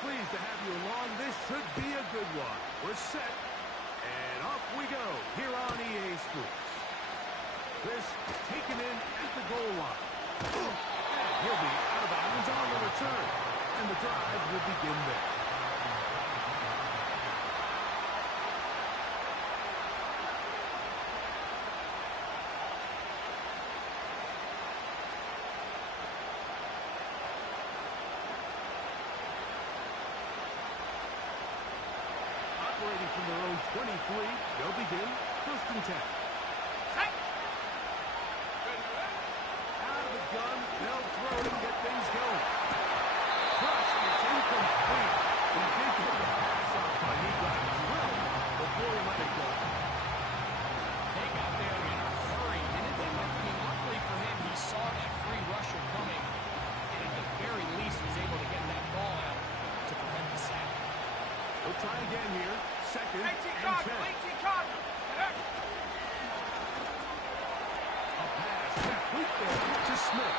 pleased to have you along. This should be a good one. We're set, and off we go here on EA Sports. Chris taken in at the goal line. And he'll be out of bounds on the return. And the drive will begin there. Operating from their own 23, they'll begin 1st and 10. Out of the gun, they'll throw and get things going. Crushed, it's incomplete. He did get the pass off, but he got drilled before he let it go. They got there in a hurry, didn't they? Luckily for him, he saw that free rusher coming, and at the very least was able to get that ball out to prevent the sack. We'll try again here. 2nd and 10. A pass complete there to Smith.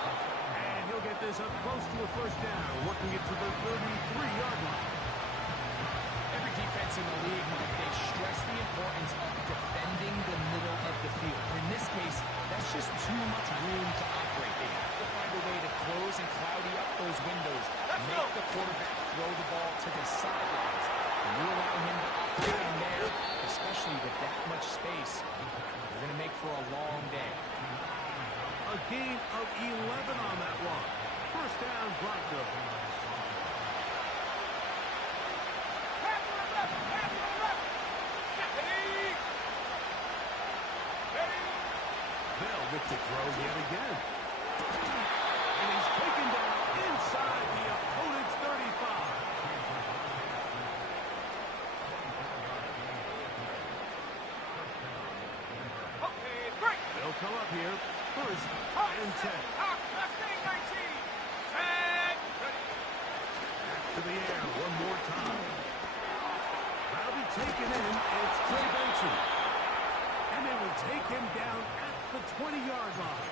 And he'll get this up close to a 1st down, working it to the 33-yard line. Every defense in the league, Mike, they stress the importance of defending the middle of the field. In this case, that's just too much room to operate. They have to find a way to close and cloudy up those windows, make the quarterback throw the ball to the sidelines. And you allow him to operate in there, especially with that much space, you're going to make for a long day. A gain of 11 on that one. 1st down, Broncos. They'll get to throw yet again. And he's taken down inside the opponent's 35. They'll come up here. 1st and 10. Back to the air one more time. That'll be taken in. It's Trey Benson. And they will take him down at the 20-yard line.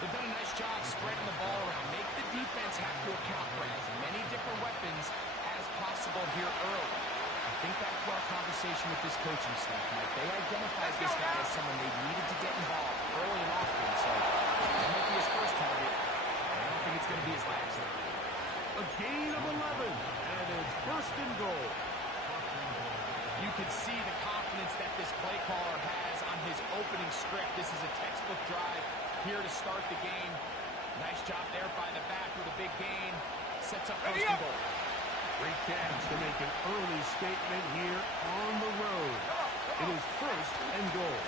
They've done a nice job spreading the ball around. Make the defense have to account for as many different weapons as possible here early. I think back to our conversation with this coaching staff, Mike. They identified this guy as someone they needed to get involved early and often. So that might be his first target. I don't think it's going to be his last. A gain of 11. And it's 1st and goal. You can see the confidence that this play caller has on his opening script. This is a textbook drive here to start the game. Nice job there by the back with a big gain. Sets up 1st and goal. Great chance to make an early statement here on the road. It is 1st and goal.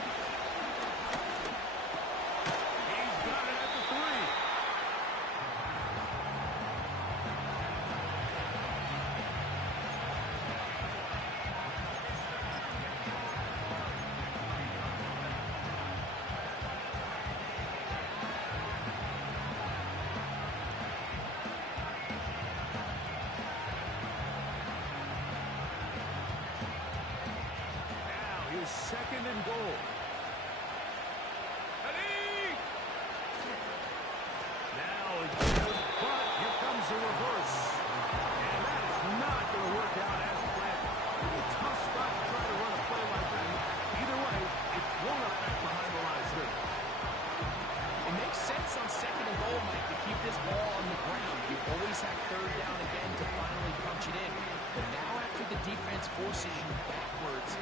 He's got it at the 3. Now, 2nd and goal. Now it's good, but here comes the reverse. And that is not going to work out as planned. A tough spot to try to run a play like that. Either way, it's blown up back behind the line scrimmage. It makes sense on 2nd and goal, Mike, to keep this ball on the ground. You always have 3rd down again to finally punch it in. But now after the defense forces you backwards,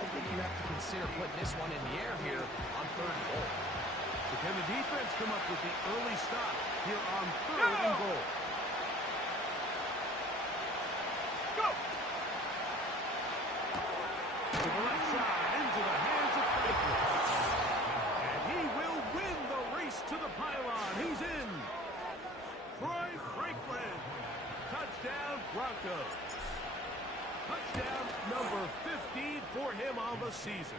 I think you have to consider putting this one in the air here on 3rd and goal. But can the defense come up with the early stop here on 3rd and goal? Go! To the left side, into the hands of Franklin. And he will win the race to the pylon. He's in. Troy Franklin. Touchdown, Broncos. Touchdown number 15 for him on the season.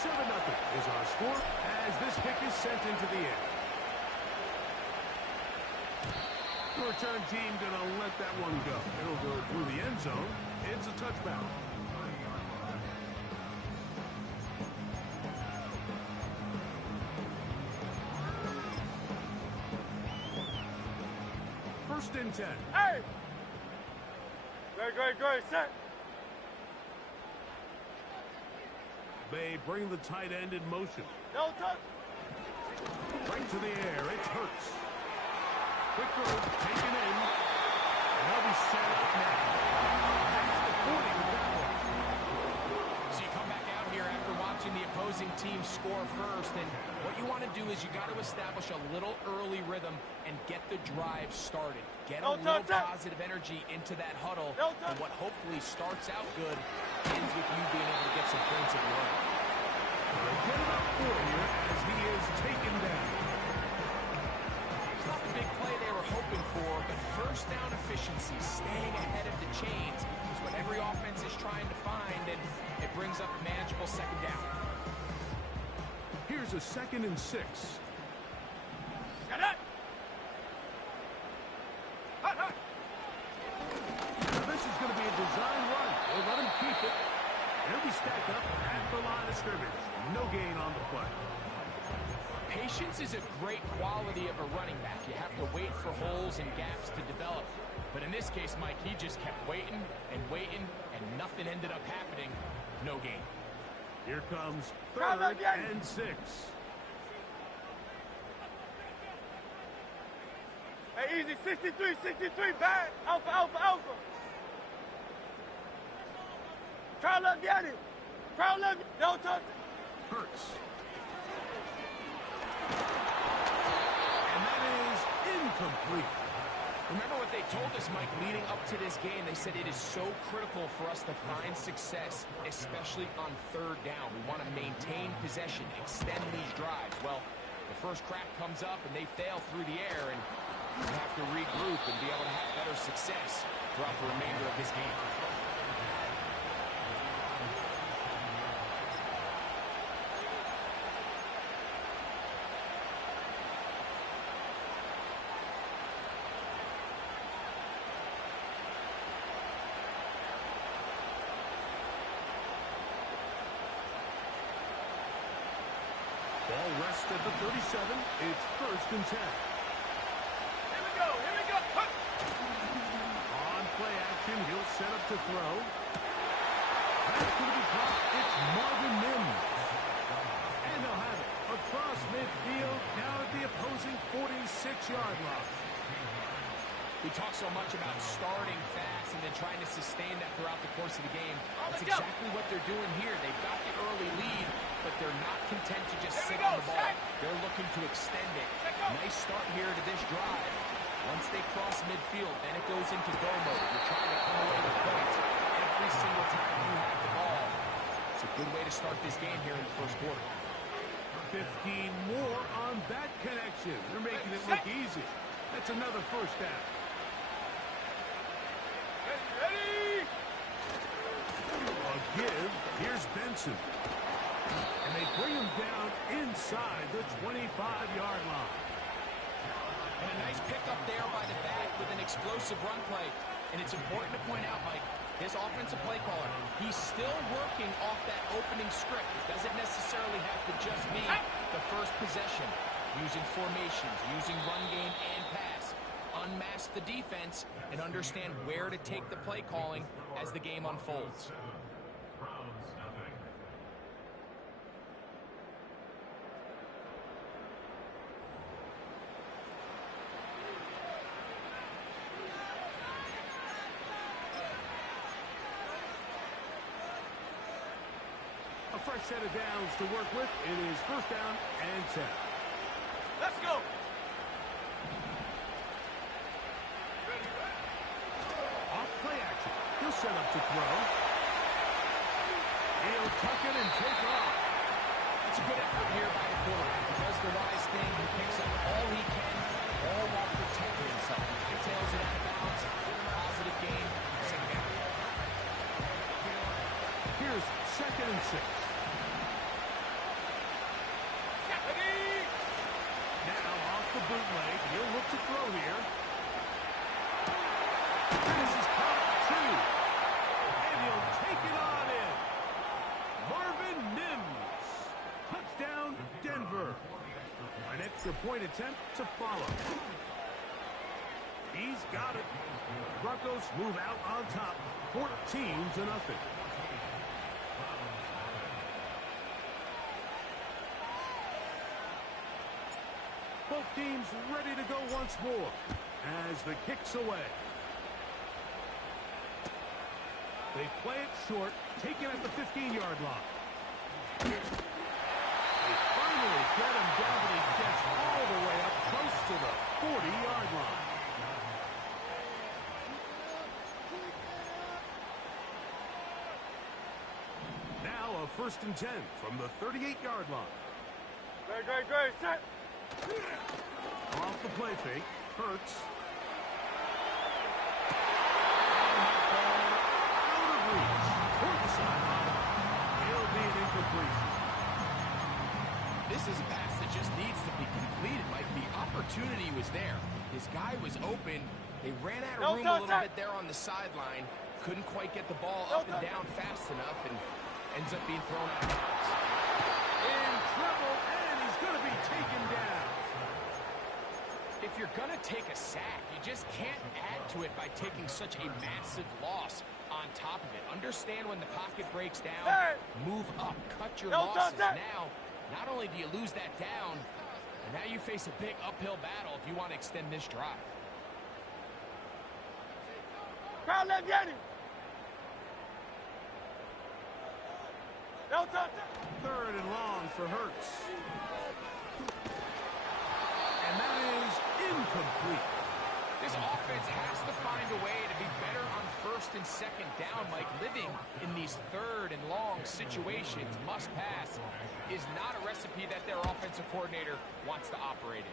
7-0 is our score as this kick is sent into the air. The return team going to let that one go. It'll go through the end zone. It's a touchback. First and 10. Hey! Great, set. They bring the tight end in motion. No touch. Right to the air. It hurts. Quick throw, taken in. And they'll be set up now. That's the 40 with that one. So you come back out here after watching the opposing team score first, and what you want to do is you got to establish a little early rhythm and get the drive started. Get a little positive energy into that huddle, and what hopefully starts out good ends with you being able to get some points of your own. Get about 4 here as he is taken down. It's not the big play they were hoping for, but first down efficiency, staying ahead of the chains, is what every offense is trying to find, and it brings up a manageable second down. Here's a 2nd and 6. Get it! Now this is going to be a design run. They'll let him keep it. He'll be stacked up at the line of scrimmage. No gain on the play. Patience is a great quality of a running back. You have to wait for holes and gaps to develop. But in this case, Mike, he just kept waiting, and nothing ended up happening. No gain. Here comes 3rd and 6. Hey, easy. 63, bad. Alpha. Try to let get it. No touch. Hurts. And that is incomplete. Remember what they told us, Mike, leading up to this game. They said it is so critical for us to find success, especially on 3rd down. We want to maintain possession, extend these drives. Well, the first crack comes up, and they fail through the air, and we have to regroup and be able to have better success throughout the remainder of this game. Ball rests at the 37. It's 1st and 10. Here we go. On play action, he'll set up to throw. That's going to be caught. It's Marvin Mims. And they'll have it across midfield, down at the opposing 46-yard line. We talk so much about starting fast and then trying to sustain that throughout the course of the game. That's exactly what they're doing here. They've got the early lead, but they're not content to just sit on the ball. They're looking to extend it. Nice start here to this drive. Once they cross midfield, then it goes into go mode. You're trying to come away with points every single time you have the ball. It's a good way to start this game here in the first quarter. 15 more on that connection. They're making it look easy. That's another first down. Ready? A give. Here's Benson. And they bring him down inside the 25-yard line. And a nice pickup there by the back with an explosive run play. And it's important to point out, Mike, his offensive play caller, he's still working off that opening script. It doesn't necessarily have to just be the first possession. Using formations, using run game and pass. Unmask the defense and understand where to take the play calling as the game unfolds. A fresh set of downs to work with. It is 1st down and 10. Let's go. Off play action. He'll set up to throw. He'll tuck it and take off. It's a good effort here by the quarterback. He does the wise thing. He picks up all he can, all while protecting himself. He tails it out of bounds. Positive gain. Second down. Here's 2nd and 6. to throw here. This is caught, too. And he'll take it on in. Marvin Mims. Touchdown, Denver. An extra point attempt to follow. He's got it. Broncos move out on top, 14-0. Both teams ready to go once more as the kick's away. They play it short, taken at the 15-yard line. They finally get him down, but he gets all the way up close to the 40-yard line. Now a 1st and 10 from the 38-yard line. Great, set. Off the play fake, Hurts. Out of reach. Toward the sideline. It'll be an incompletion. This is a pass that just needs to be completed, Mike. The opportunity was there. His guy was open. They ran out of room a little bit there on the sideline. Couldn't quite get the ball up and down fast enough, and ends up being thrown out of bounds. In trouble, and he's going to be taken down. If you're going to take a sack, you just can't add to it by taking such a massive loss on top of it. Understand when the pocket breaks down, move up, cut your losses. Now, not only do you lose that down, but now you face a big uphill battle if you want to extend this drive. Crowd left, Yanni. No touch. 3rd and long for Hurts. And that is incomplete. This offense has to find a way to be better on 1st and 2nd down, Mike. Living in these 3rd and long situations, must pass, is not a recipe that their offensive coordinator wants to operate in.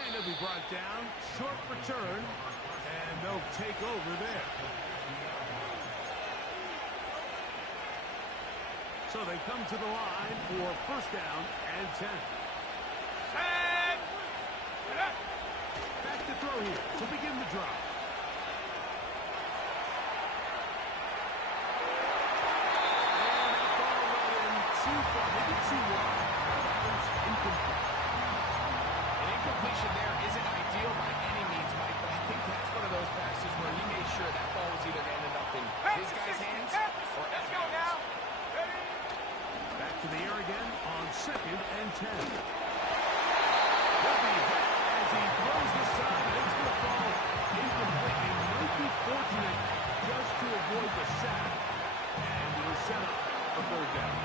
And he'll be brought down. Short return. And they'll take over there. So they come to the line for 1st down and 10. Back to throw here to begin the drive. And that ball went in too far, maybe too wide. That was incomplete. An incompletion there isn't ideal by any means, Mike, but I think that's one of those passes where he made sure that ball was either going to end up in his guy's hands or Let's go now. Back to the air again on 2nd and 10. He'll be hit as he throws this time, and it's going to fall incomplete. It might be fortunate just to avoid the sack, and it'll set up a 3rd down.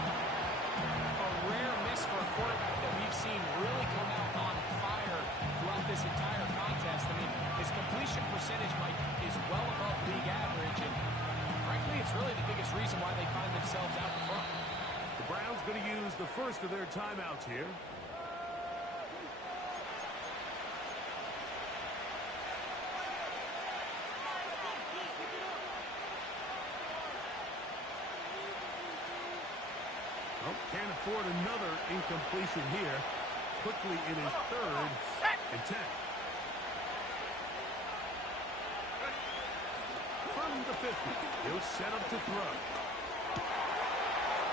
A rare miss for a quarterback that we've seen really come out on fire throughout this entire contest. I mean, his completion percentage, Mike, is well above league average, and frankly, it's really the biggest reason why they find themselves out in front. The Browns going to use the first of their timeouts here. Oh, can't afford another incompletion here. Quickly in his 3rd and 10. From the 50, he'll set up to throw.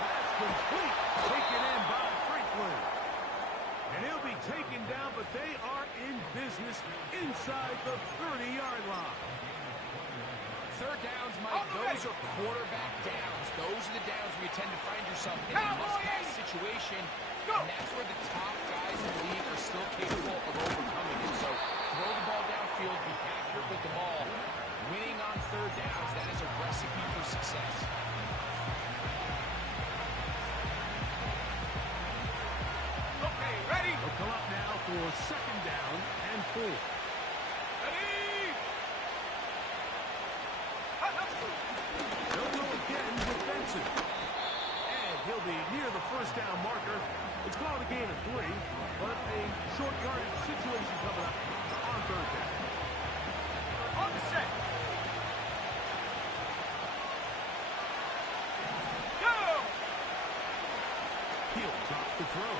That's complete. Taken in by Franklin. And he'll be taken down, but they are in business inside the 30-yard line. 3rd downs, Mike, those are quarterback downs. Those are the downs where you tend to find yourself in a must-pass situation, and that's where the top guys in the league are still capable of overcoming it. So throw the ball downfield, be accurate with the ball. Winning on 3rd downs, that is a recipe for success. Okay, ready? They'll come up now for 2nd down and 4. They'll go again defensive. And he'll be near the 1st down marker. It's called a gain of 3, but a short yardage situation coming up on 3rd down. On the set. Go! He'll drop the throw.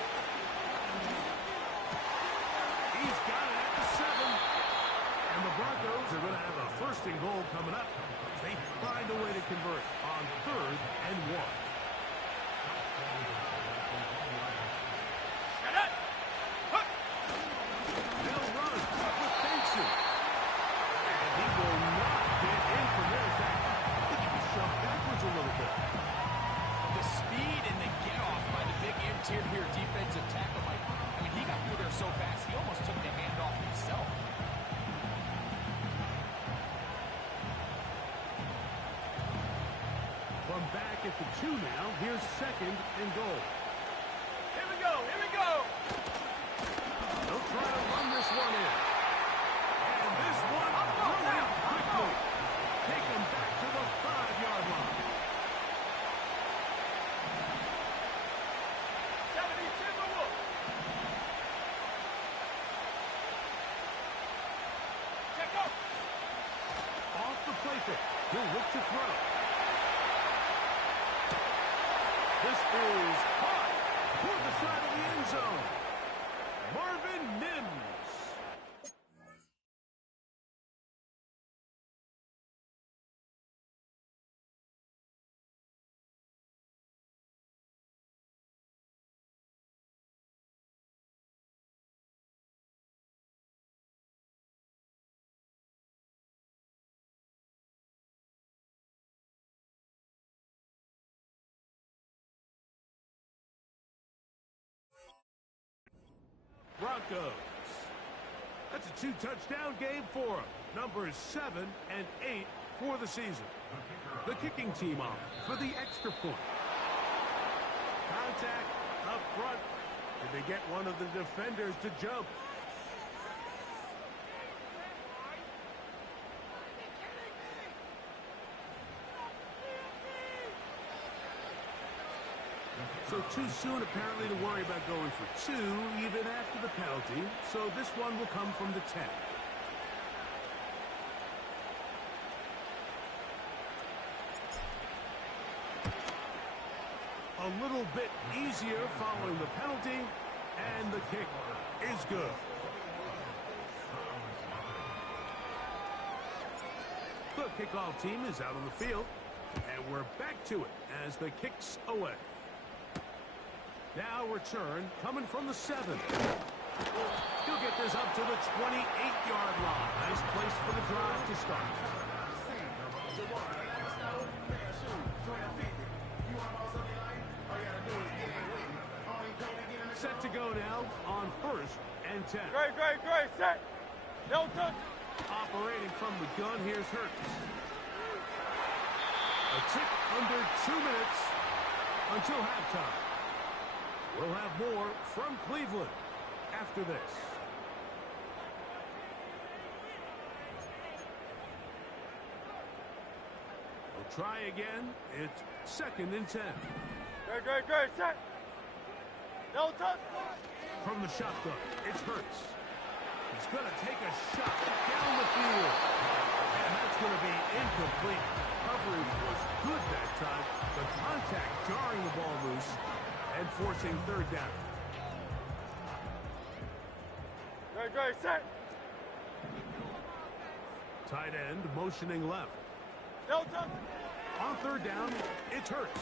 Broncos are going to have a first and goal coming up as they find a way to convert on 3rd and 1. They'll run with Benson. And he will not get in from there. In fact, I think he was shoved backwards a little bit. The speed and the get-off by the big interior defensive tackle. I mean, he got through there so fast, he almost took the handoff himself. From back at the 2 now, here's 2nd and goal. Here we go. Here we go. They'll try to run this one in. And this one running quickly. Take them back to the 5-yard line. 70 Timberwolves. Check up. Off the play fake. He'll look to throw. This is caught toward the side of the end zone. Marvin Mims. Broncos. That's a 2-touchdown game for them. Numbers 7 and 8 for the season. The kicking team on for the extra point. Contact up front. Did they get one of the defenders to jump? So too soon, apparently, to worry about going for 2, even after the penalty. So this one will come from the 10. A little bit easier following the penalty, and the kick is good. The kickoff team is out on the field, and we're back to it as the kick's away. Now return coming from the 7. He'll get this up to the 28-yard line. Nice place for the drive to start. Set to go now on 1st and 10. Great. Set. No touch. Operating from the gun, here's Hurts. A tick under 2 minutes until halftime. We'll have more from Cleveland after this. We'll try again. It's 2nd and 10. Great. Set. No touch. From the shotgun, it's Hurts. He's going to take a shot down the field. And that's going to be incomplete. Coverage was good that time. The contact jarring the ball loose and forcing 3rd down. Great. Set. Tight end motioning left. No touch. On 3rd down, it's Hurts.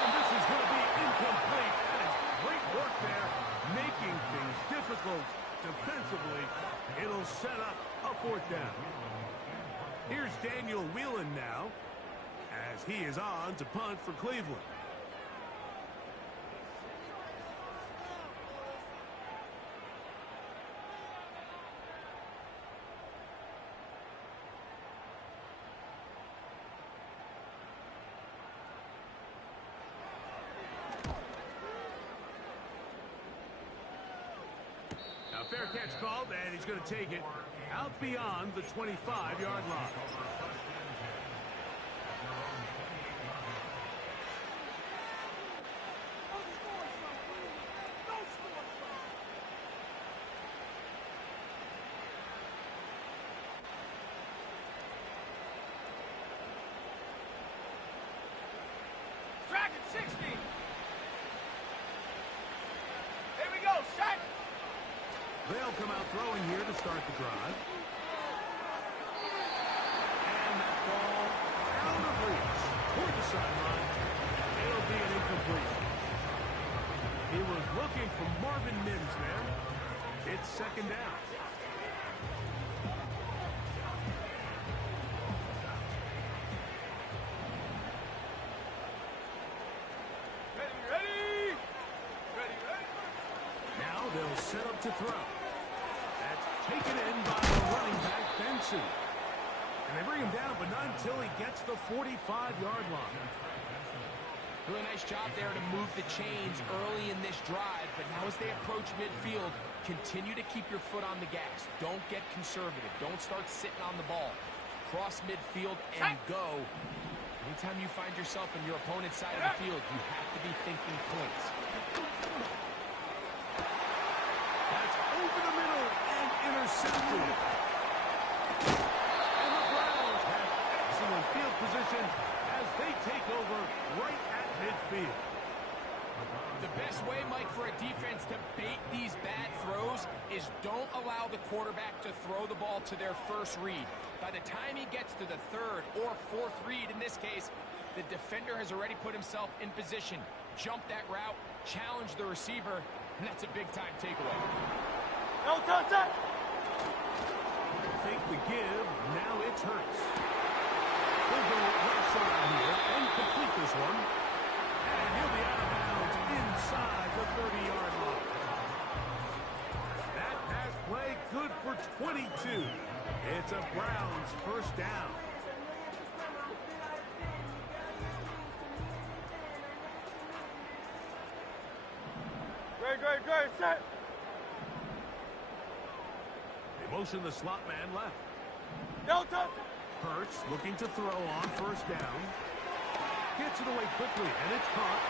And this is going to be incomplete. That is great work there, making things difficult defensively. It'll set up a 4th down. Here's Daniel Whelan now, as he is on to punt for Cleveland. Fair catch called, and he's going to take it out beyond the 25-yard line. Dragon 60. Here we go. Set. They'll come out throwing here to start the drive. point from Marvin Mims there. It's second down. Now they'll set up to throw. That's taken in by the running back, Benson. And they bring him down, but not until he gets the 45-yard line. Really nice job there to move the chains early in this drive, but now as they approach midfield, continue to keep your foot on the gas. Don't get conservative. Don't start sitting on the ball. Cross midfield and go. Anytime you find yourself on your opponent's side of the field, you have to be thinking points. That's over the middle and intercepted. And the Browns have excellent field position as they take over right at midfield. The best way, Mike, for a defense to bait these bad throws is don't allow the quarterback to throw the ball to their first read. By the time he gets to the third or fourth read, in this case, the defender has already put himself in position. Jump that route, challenge the receiver, and that's a big-time takeaway. No touch that. Fake the give, now it's Hurts. He'll go left side here and complete this one. And he'll be out of bounds inside the 30-yard line. That pass play good for 22. It's a Browns first down. Great, set. They motion the slot man left. No touch. Hurts looking to throw on first down. Gets it away quickly, and it's caught.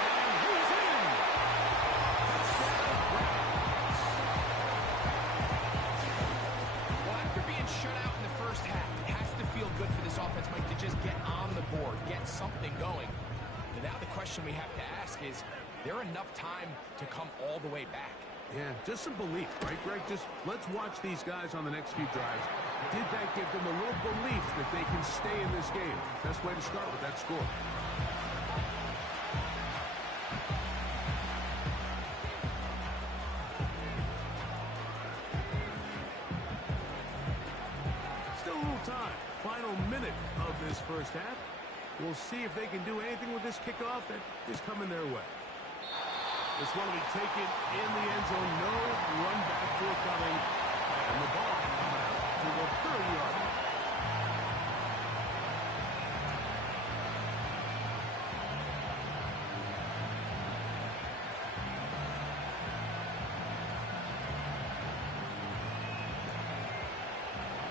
And he's in. Touchdown, Browns. Well, after being shut out in the first half, it has to feel good for this offense, Mike, to just get on the board, get something going. And now the question we have to ask is there enough time to come all the way back? Yeah, just some belief, right, Greg? Just let's watch these guys on the next few drives. Did that give them a little belief that they can stay in this game? Best way to start with that score. Still a little time. Final minute of this first half. We'll see if they can do anything with this kickoff that is coming their way. This one will be taken in the end zone. No run back forthcoming. And the ball coming out to the 30-yard line.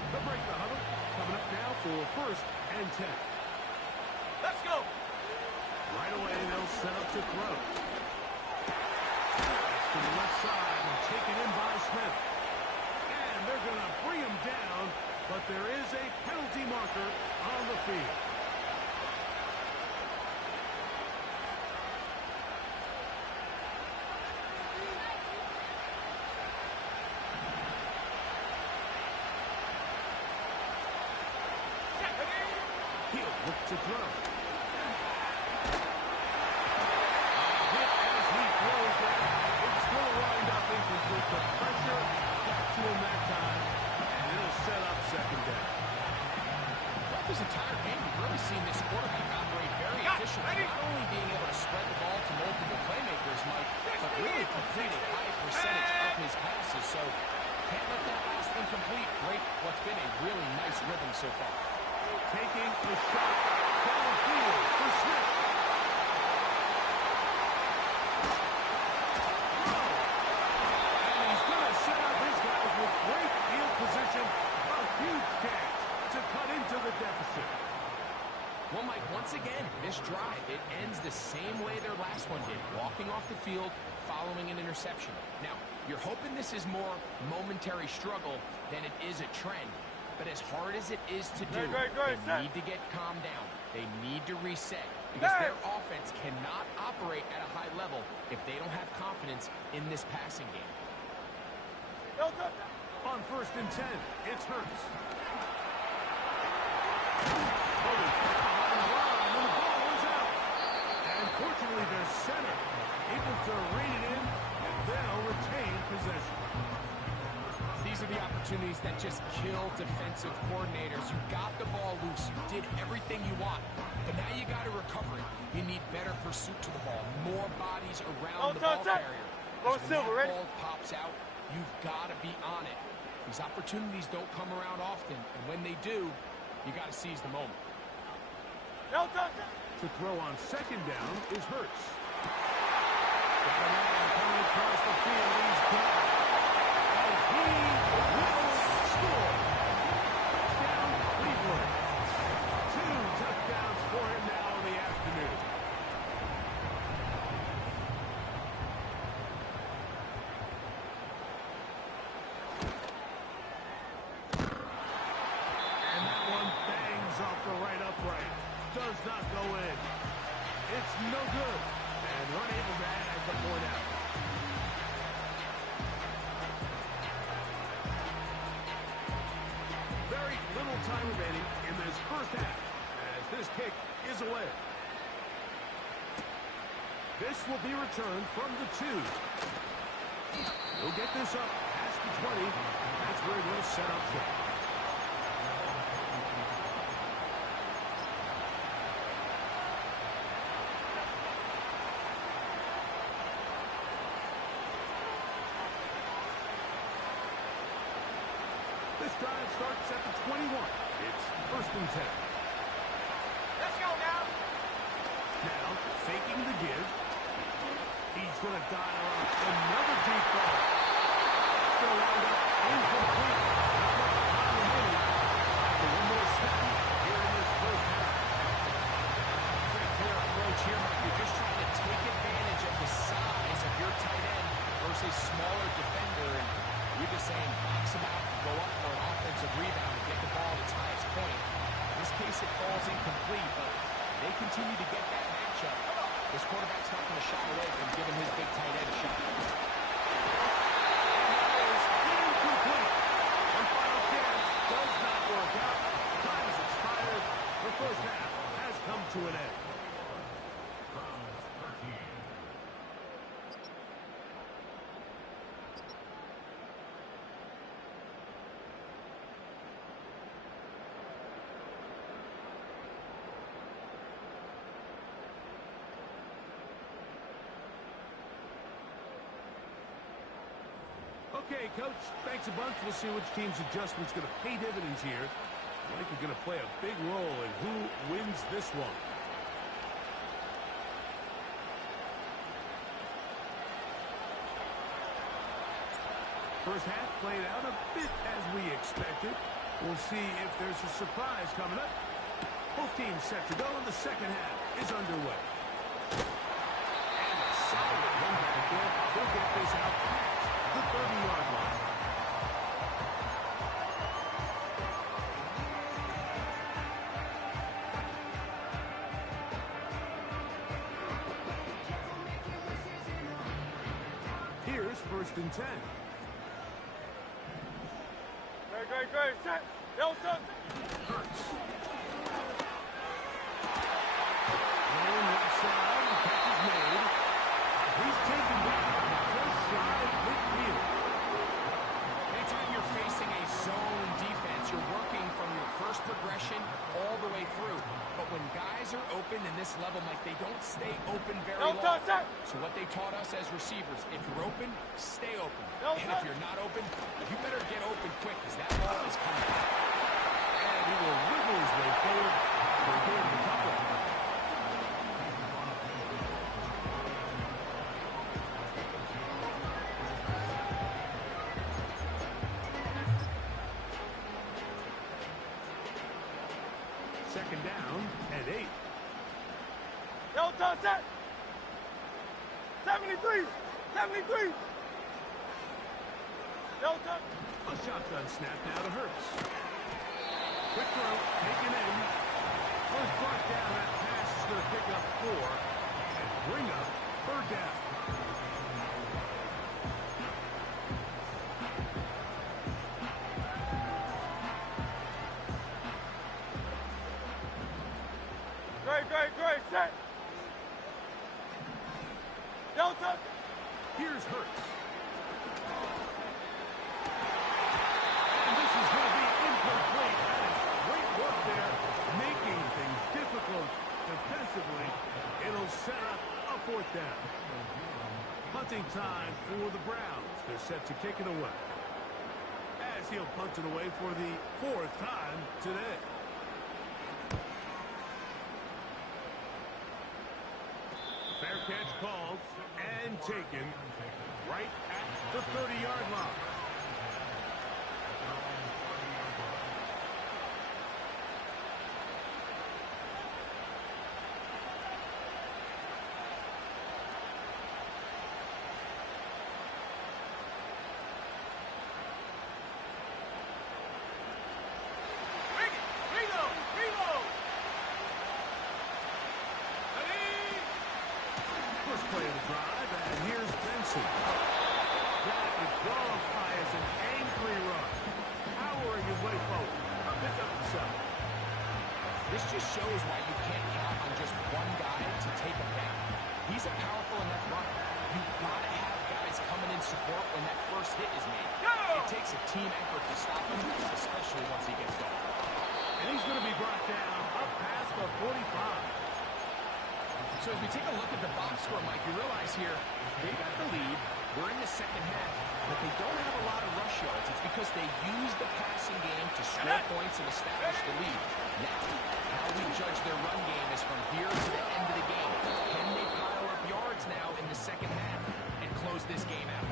They'll break the huddle. Coming up now for first and 10. Let's go. Right away, they'll set up to throw. To the left side and taken in by Smith. And they're going to bring him down, but there is a penalty marker on the field. He'll look to throw. The pressure got to him that time, and it'll set up second down. Throughout this entire game, we've really seen this quarterback operate very efficiently, not only being able to spread the ball to multiple playmakers, Mike, but really complete a high percentage of his passes. So can't let that last incomplete break what's been a really nice rhythm so far. Taking a shot downfield for Smith. Great field position, a huge chance to cut into the deficit. Well, Mike, once again, this drive, it ends the same way their last one did, walking off the field, following an interception. Now, you're hoping this is more momentary struggle than it is a trend, but as hard as it is to do, they need to get calmed down. They need to reset, because their offense cannot operate at a high level if they don't have confidence in this passing game. On first and 10, it's Hurts. And Fortunately, their center able to rein it in, and they'll retain possession. These are the opportunities that just kill defensive coordinators. You got the ball loose. You did everything you want. But now you got to recover it. You need better pursuit to the ball. More bodies around the ball carrier. When that ball pops out, you've got to be on it. These opportunities don't come around often. And when they do, you got to seize the moment. To throw on second down is Hurts. Got a man coming across the field. He's gone. And he will score. Touchdown, Cleveland. 2 touchdowns for him now in the afternoon. And that one bangs off the right upright. Does not go in. It's no good. And unable to add the point out. Very little time remaining in this first half as this kick is away. This will be returned from the 2. He'll get this up past the 20. That's where they'll set up shop. This drive starts at the 21. It's 1st and 10. Let's go now. Now, faking the give. He's going to dial up another deep ball. Still wound up incomplete. Not much time remaining. After one more snap here in this first half. Pretty clear approach here, Mike. You're just trying to take advantage of the size of your tight end versus a smaller defender. And you're just saying, box him out, go up for an offensive rebound and get the ball at its highest point. In this case, it falls incomplete, but they continue to get that matchup. This quarterback's not going to shy away from giving his big tight end a shot. Incomplete. And final chance does not work out. Time has expired. The first half has come to an end. Okay, Coach, thanks a bunch. We'll see which team's adjustment's going to pay dividends here. I think you're going to play a big role in who wins this one. First half played out a bit as we expected. We'll see if there's a surprise coming up. Both teams set to go, and the second half is underway. And a solid comeback there. They'll get this out past the 30-yard line. Here's 1st and 10. Great. Set. Yo, son. Hurts. Rolling left side. The catch is made. He's taken down just shy of midfield. Anytime you're facing a zone defense, you're working from your first progression all the way through. But when guys are open in this level, Mike, they don't stay open very long. So what they taught us as receivers, if you're open, stay open. And if you're not open, you better get open quick because that ball is coming. And he will wiggle his way forward for a good recovery. Second down and 8. Yo, son, set. 73. Yo, son. A shotgun snap now to Hurts. Quick throw, taken in. Was brought down. That pass is going to pick up 4 and bring up 3rd down. Great. Set. Playing time for the Browns. They're set to kick it away. As he'll punch it away for the 4th time today. Fair catch called and taken right at the 30-yard line. First play of the drive, and here's Benson. That would qualify as an angry run. Powering his way forward. Pick up himself. This just shows why you can't count on just one guy to take him down. He's a powerful enough runner. You've got to have guys coming in support when that first hit is made. It takes a team effort to stop him, especially once he gets going. And he's going to be brought down up past the 45. So as we take a look at the box score, Mike, you realize here, they got the lead. We're in the second half, but they don't have a lot of rush yards. It's because they use the passing game to score points and establish the lead. Now, how we judge their run game is from here to the end of the game. Can they pile up yards now in the second half and close this game out?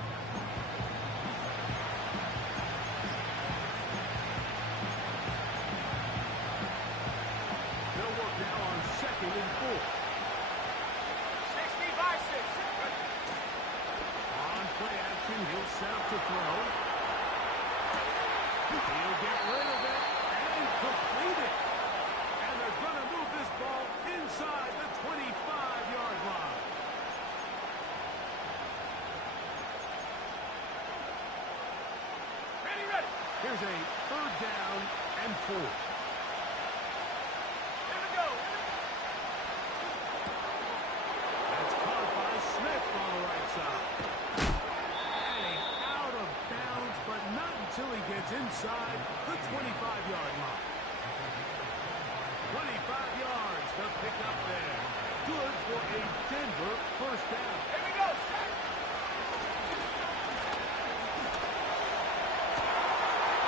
They'll work now on 2nd and 4. He'll set up to throw. He'll get rid of it and complete it. And they're going to move this ball inside the 25-yard line. Ready. Here's a 3rd down and 4. Here we go. That's caught by Smith on the right side. But not until he gets inside the 25-yard line. 25 yards, the pickup there. Good for a Denver first down. Here we go, set.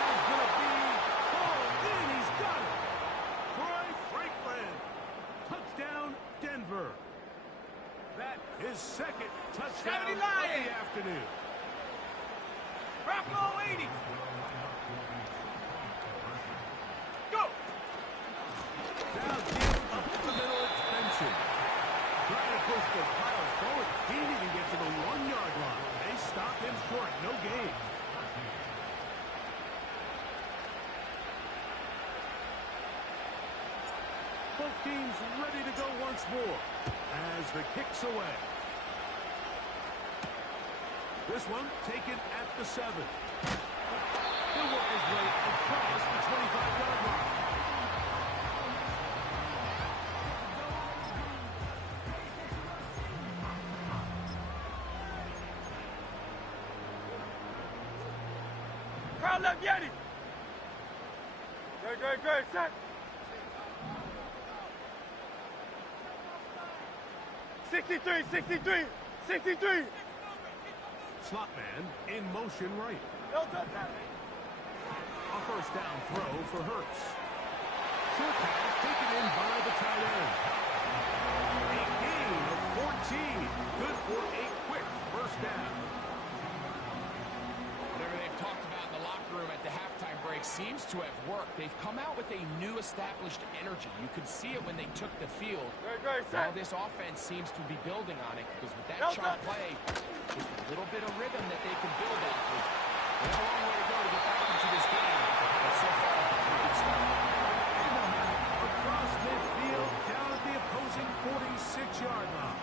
That's going to be called in. He's got it. Troy Franklin. Touchdown, Denver. That is 2nd touchdown of the afternoon. Bravo 80. Go. Down deep, up the middle, it's Benson. Trying to push the pile forward. He didn't even get to the 1-yard line. They stop him short. No gain. Both teams ready to go once more as the kick's away. This one taken at the 7. He'll work his way across the 25-yard line. Crowd left, Yanni. Good, set. 63. Slot man in motion right. No touchdown. A first down throw for Hurts. Short pass taken in by the tight end. A gain of 14. Good for a quick first down. Whatever they've talked about in the locker room at the halftime break seems to have worked. They've come out with a new established energy. You could see it when they took the field. Good, set. Now this offense seems to be building on it because with that sharp play, just a little bit of rhythm that they can build off of. There's a long way to go to get back into this game. But so far, a good start. Across midfield, down at the opposing 46-yard line.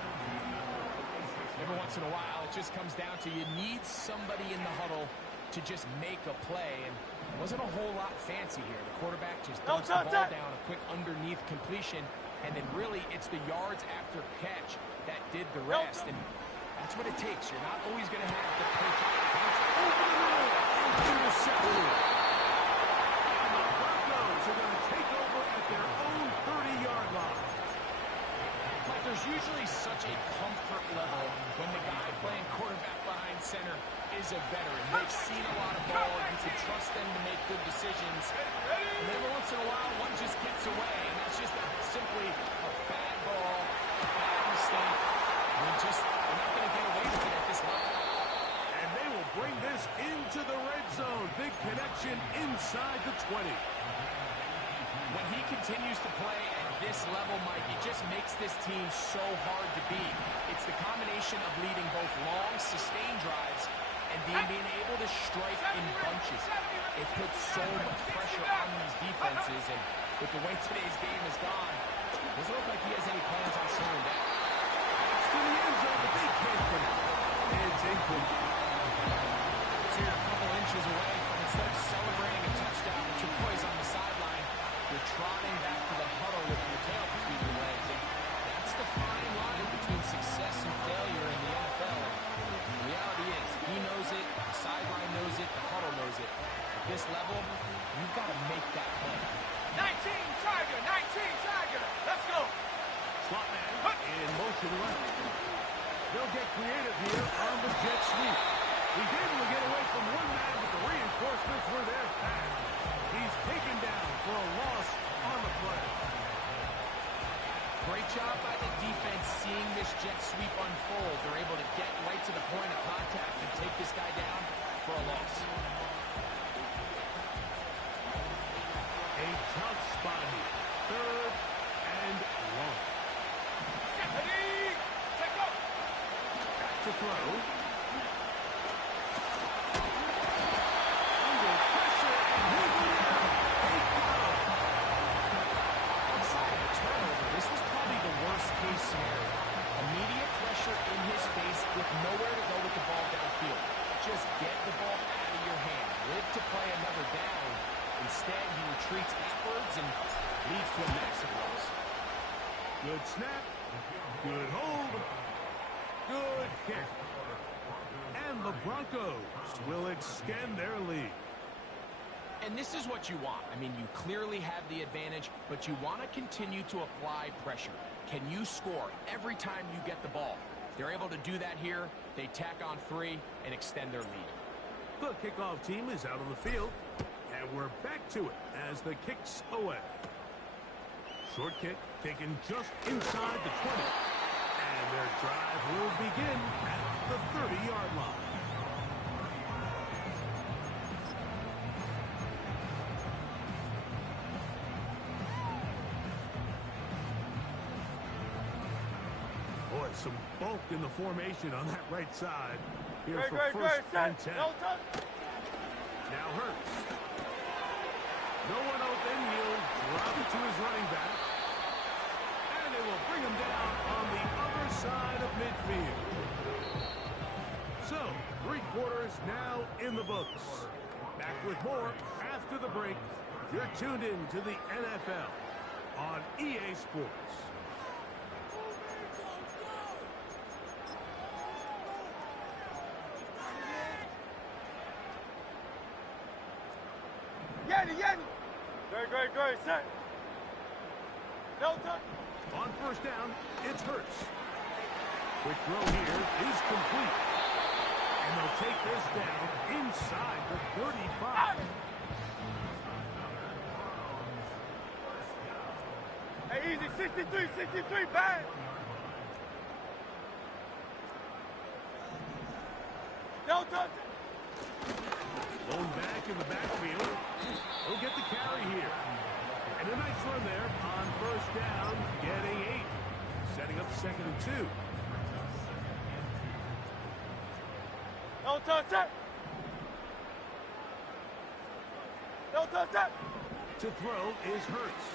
Every once in a while, it just comes down to you need somebody in the huddle to just make a play. And it wasn't a whole lot fancy here. The quarterback just dumps the ball down, a quick underneath completion, and then really it's the yards after catch that did the rest. And that's what it takes. You're not always going to have the perfect over the middle. Intercepted. And the Broncos are going to take over at their own 30-yard line. Like, there's usually such a comfort level when the guy playing quarterback is a veteran. They've seen a lot of ball. You can trust them to make good decisions. And every once in a while, one just gets away, and that's just simply a bad ball, a bad mistake. They're not going to get away with it at this level. And they will bring this into the red zone. Big connection inside the 20. When he continues to play at this level, Mike, it just makes this team so hard to beat. It's the combination of leading both long, sustained drives and being able to strike in bunches. It puts so much pressure on these defenses, and with the way today's game has gone, it doesn't look like he has any plans on slowing down. It's to the end zone, but they can't connect. It's incomplete. So you're a couple inches away from, instead of celebrating a touchdown with your boys on the sideline, you're trotting back to the huddle with your tail between your legs. And that's the fine line between success and failure in the NFL. The reality is, he knows it, the sideline knows it, the huddle knows it. At this level, you've got to make that play. 19 Tiger, 19 Tiger. Let's go. Slot man in motion left. They'll get creative here on the jet sweep. He's able to get away from one man, but the reinforcements were there fast. He's taken down for a loss on the play. Great job by the defense seeing this jet sweep unfold. They're able to get right to the point of contact and take this guy down for a loss. A tough spot here. 3rd and 1. Ready. Take off. Back to throw. Under pressure, and he's in. They got him. Outside of the turnover, this was probably the worst-case scenario. Immediate pressure in his face with nowhere to go with the ball downfield. Just get the ball out of your hand. Live to play another down. Instead, he retreats backwards and leads to a massive loss. Good snap. Good hold. Good kick. And the Broncos will extend their lead. And this is what you want. I mean, you clearly have the advantage, but you want to continue to apply pressure. Can you score every time you get the ball? They're able to do that here. They tack on 3 and extend their lead. The kickoff team is out on the field, and we're back to it as the kick's away. Short kick taken just inside the 20. And their drive will begin at the 30-yard line. Boy, some bulk in the formation on that right side. Here for first and 10. No touch. Now Hurts. No one open. He'll drop it to his running back. And they will bring him down on the other side of midfield. So, 3 quarters now in the books. Back with more after the break. You're tuned in to the NFL on EA Sports. Yanni. Great, set. No touch. On first down, it's Hurts. Quick throw here is complete. And they'll take this down inside the 35. Hey, easy. 63, bang. No touch. Lone back in the backfield. He'll get the carry here. And a nice run there on first down, getting 8. Setting up 2nd and 2. No touch it. No touch it. To throw is Hurts.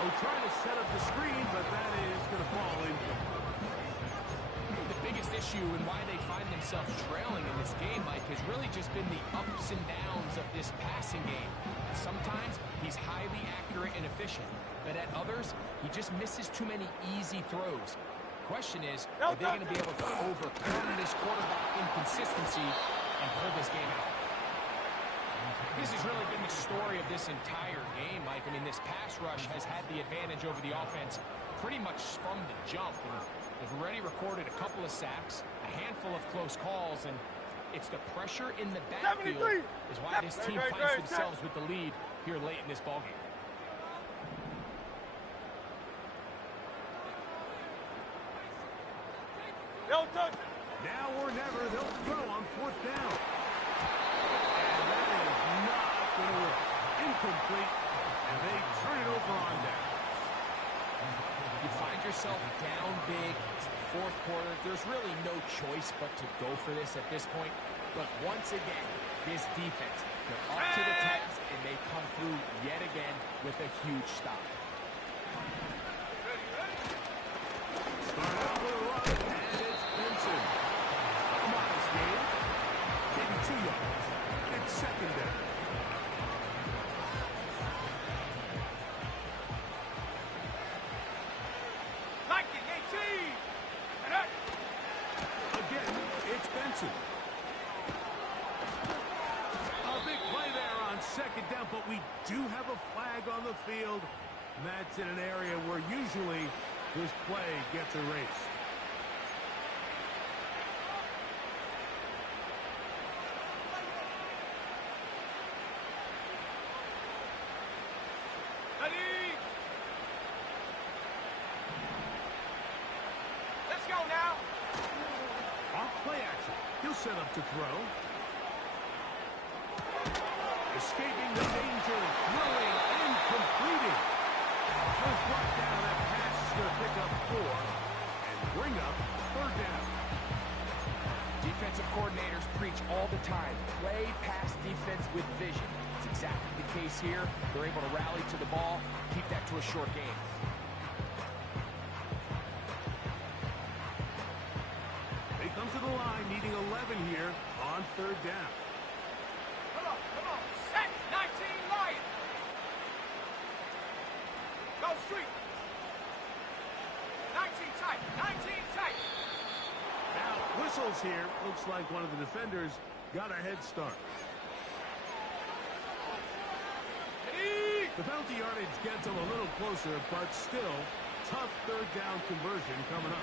Oh, trying to set up the screen, but that is going to fall incomplete. The biggest issue and why they find themselves trailing in this game, Mike, has really just been the ups and downs of this passing game. Sometimes he's highly accurate and efficient, but at others, he just misses too many easy throws. The question is, are they going to be able to overcome this quarterback inconsistency and pull this game out? This has really been the story of this entire game, Mike. I mean, this pass rush has had the advantage over the offense pretty much from the jump. And they've already recorded a couple of sacks, a a handful of close calls, and it's the pressure in the backfield is why this team finds themselves with the lead here late in this ballgame. Don't touch it. Now or never, they'll throw on 4th down. And that is not going to work. Incomplete, and they turn it over on down. You find yourself down big. It's the 4th quarter. There's really no choice but to go for this at this point. But once again, this defense, they're up to the task, and they come through yet again with a huge stop. Start out with a run, and it's Benson. Come on, this game. Maybe 2 yards. It's 2nd down. Again, it's Benson. A big play there on 2nd down, but we do have a flag on the field. And that's in an area where usually this play gets erased. Ready? Let's go now. Off play action. He'll set up to throw. Escaping the danger, throwing and completing. First brought down, that pass is going to pick up 4 and bring up 3rd down. Defensive coordinators preach all the time, play pass defense with vision. It's exactly the case here. They're able to rally to the ball, keep that to a short game. They come to the line, needing 11 here on 3rd down. Come on. Set 19 Lions. Go street. 19 tight. 19 tight. Now, whistles here. Looks like one of the defenders got a head start. Ready? The penalty yardage gets them a little closer, but still, tough 3rd down conversion coming up.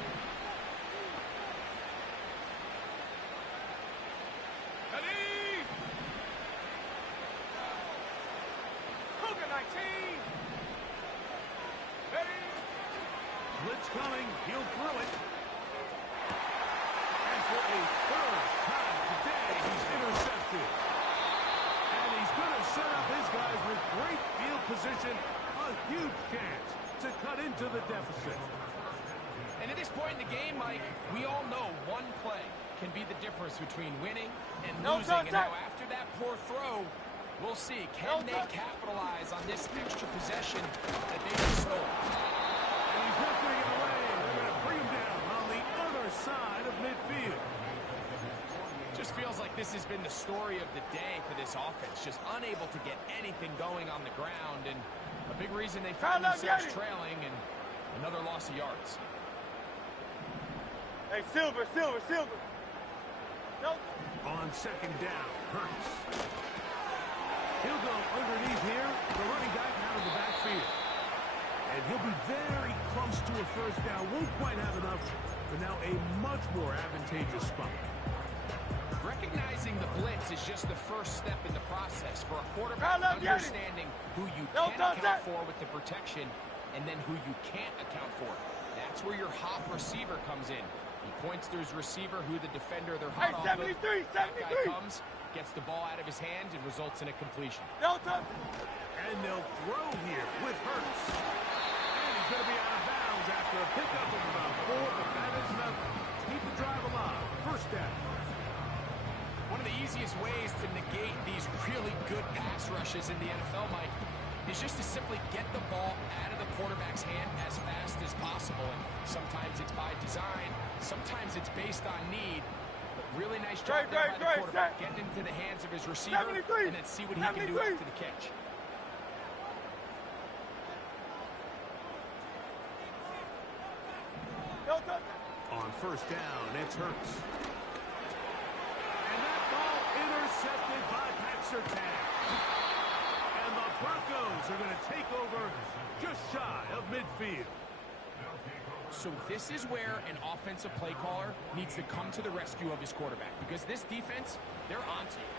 Ready? Cougar 19. Ready? Blitz coming. He'll throw it. And for a 3rd time today, he's intercepted. And he's going to set up his guys with great field position. A huge chance to cut into the deficit. And at this point in the game, Mike, we all know one play can be the difference between winning and losing. And now after that poor throw, we'll see, can they capitalize on this extra possession that they just stole? And he's not going to get away. They're going to bring him down on the other side of midfield. Just feels like this has been the story of the day for this offense. Just unable to get anything going on the ground. And a big reason they found themselves trailing and another loss of yards. Hey, Silver. Nope. On 2nd down, Hurts. He'll go underneath here. The running back out of the backfield. And he'll be very close to a 1st down. Won't quite have enough, but now a much more advantageous spot. Recognizing the blitz is just the first step in the process for a quarterback, understanding who you can account for with the protection and then who you can't account for. That's where your hot receiver comes in. He points to his receiver, who the defender they're hot off of. That guy comes, gets the ball out of his hand, and results in a completion. And they'll throw here with Hurts. And he's going to be out of bounds after a pickup of about 4, but that is enough to keep the drive alive. 1st down. One of the easiest ways to negate these really good pass rushes in the NFL, Mike, is just to simply get the ball out of the quarterback's hand as fast as possible. And sometimes it's by design, sometimes it's based on need. But really nice job there by the quarterback, getting into the hands of his receiver and then see what he can do after the catch. On 1st down, it's Hurts. And that ball intercepted by Pat Surtain. And the Broncos are going to take over just shy of midfield. So this is where an offensive play caller needs to come to the rescue of his quarterback, because this defense, they're onto you.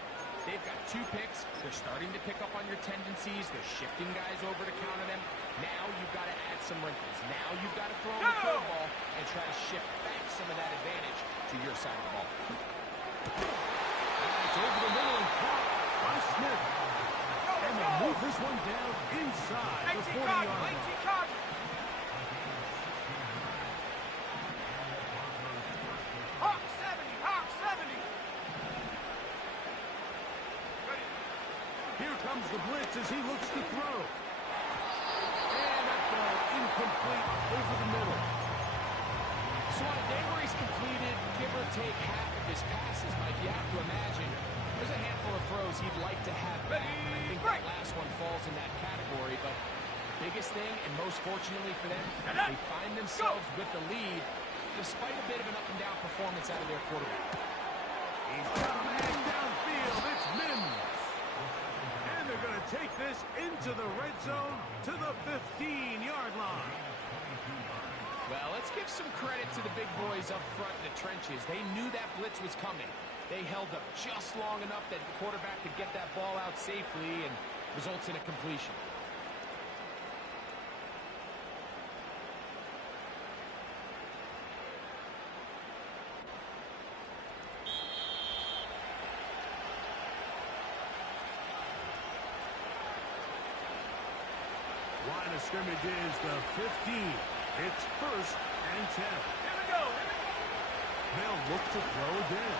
They've got 2 picks. They're starting to pick up on your tendencies. They're shifting guys over to counter them. Now you've got to add some wrinkles. Now you've got to throw in the curveball and try to shift back some of that advantage to your side of the ball. It's over the middle and caught by Smith. And they'll move this one down inside the 40-yard line. Hawk 70, Hawk 70. Here comes the blitz as he looks to throw. And that ball incomplete over the middle. So on a day where he's completed, give or take half of his passes, Mike, you have to imagine there's a handful of throws he'd like to have back. And I think that last one falls in that category. But biggest thing, and most fortunately for them, they find themselves with the lead despite a bit of an up-and-down performance out of their quarterback. He's got a man downfield. It's Mims. And they're going to take this into the red zone to the 15-yard line. Well, let's give some credit to the big boys up front in the trenches. They knew that blitz was coming. They held up just long enough that the quarterback could get that ball out safely and results in a completion. Line of scrimmage is the 15. It's 1st and 10. Here we go. They'll look to throw again.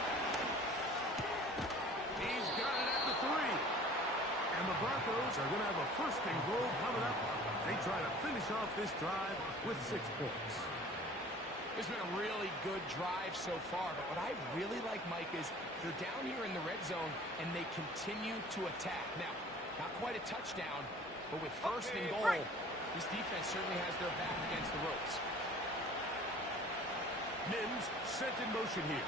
He's got it at the 3. And the Broncos are going to have a 1st and goal coming up. They try to finish off this drive with 6 points. It's been a really good drive so far, but what I really like, Mike, is they're down here in the red zone and they continue to attack. Now, not quite a touchdown, but with 1st and goal, this defense certainly has their back against the ropes. Mims sent in motion here.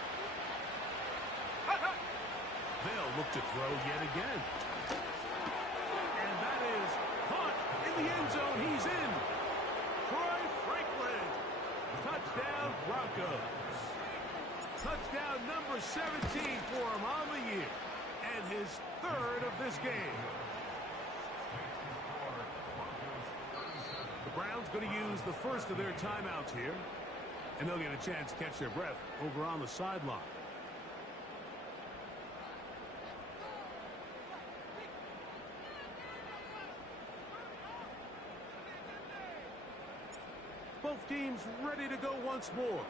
They'll look to throw yet again. And that is caught in the end zone. He's in. Troy Franklin. Touchdown, Broncos. Touchdown number 17 for him on the year. And his 3rd of this game. The Browns going to use the 1st of their timeouts here. And they'll get a chance to catch their breath over on the sideline. Both teams ready to go once more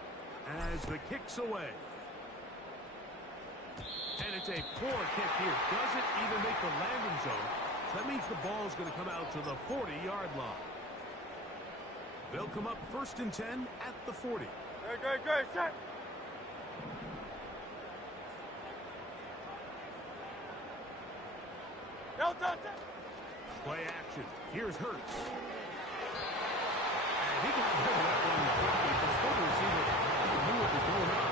as the kick's away. And it's a poor kick here. Doesn't even make the landing zone. So that means the ball's going to come out to the 40-yard line. They'll come up 1st and 10 at the 40. Good, set. No touch. Play action. Here's Hurts. And he got rid of that one quickly before the receiver knew what was going on.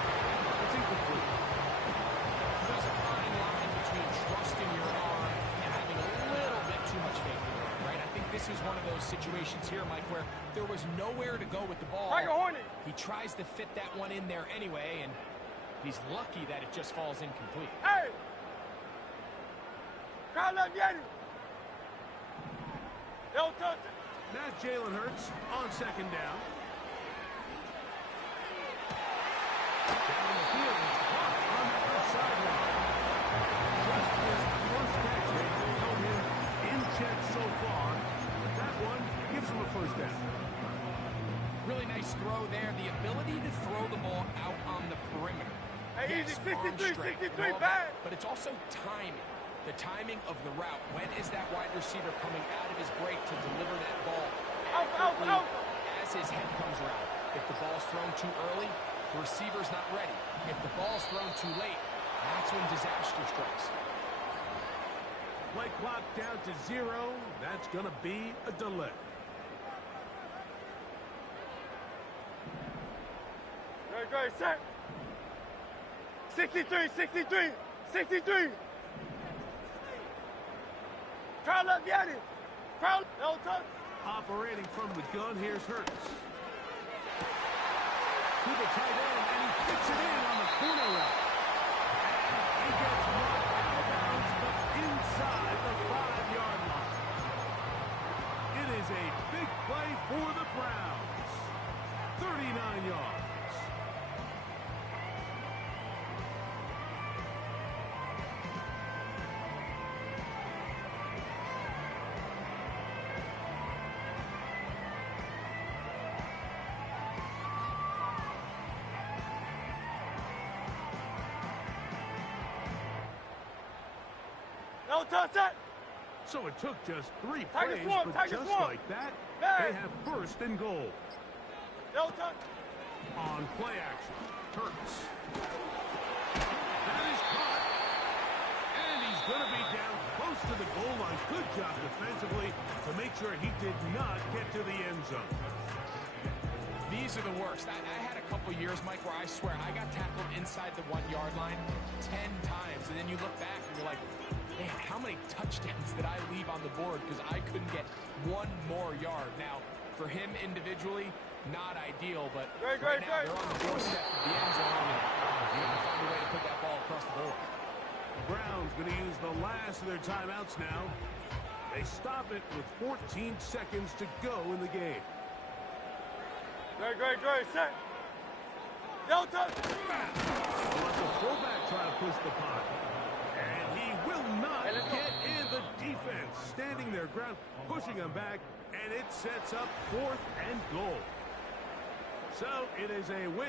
It's incomplete. There's a fine line between trusting your arm and having a little bit too much faith in your arm, right? I think this is one of those situations here, Mike, where there was nowhere to go with the ball. He tries to fit that one in there anyway, and he's lucky that it just falls incomplete. Hey! Crowd left, get it! Don't touch it! Now Jalen Hurts on 2nd down. Down the field, it's caught on the left sideline. Just his 1st catch. They've held him in check so far, but that one gives him a 1st down. Really nice throw there. The ability to throw the ball out on the perimeter. Hey, yes, easy, 63, 63, bad. bad. But it's also timing. The timing of the route. When is that wide receiver coming out of his break to deliver that ball accurately as his head comes around? If the ball's thrown too early, the receiver's not ready. If the ball's thrown too late, that's when disaster strikes. Play clock down to 0. That's going to be a delay. Good, set. 63, 63, 63. Crowd left, get it. Crowd, no touch. Operating from the gun, here's Hurts. to the tight end, and he fits it in on the corner route. And he gets knocked out of bounds, but inside the 5-yard line. It is a big play for the Browns. 39 yards. No touch that. So it took just 3 Tiger plays, Swamp, but Tiger just Swamp. like that, Hey. they have first and goal. No touch. On play action, Hurts. That is caught. And he's going to be down close to the goal line. Good job defensively to make sure he did not get to the end zone. These are the worst. I had a couple years, Mike, where I swear I got tackled inside the 1-yard line 10 times. And then you look back and you're like, man, how many touchdowns did I leave on the board because I couldn't get one more yard? Now, for him individually, not ideal, but right now they're on the doorstep of the end zone, and you have to find a way to put that ball across the board. Browns going to use the last of their timeouts now. They stop it with 14 seconds to go in the game. Great, set. No touch. They'll let the fullback try to push the punt. And he will not get in. The defense standing their ground, pushing him back, and it sets up 4th and goal. So it is a win.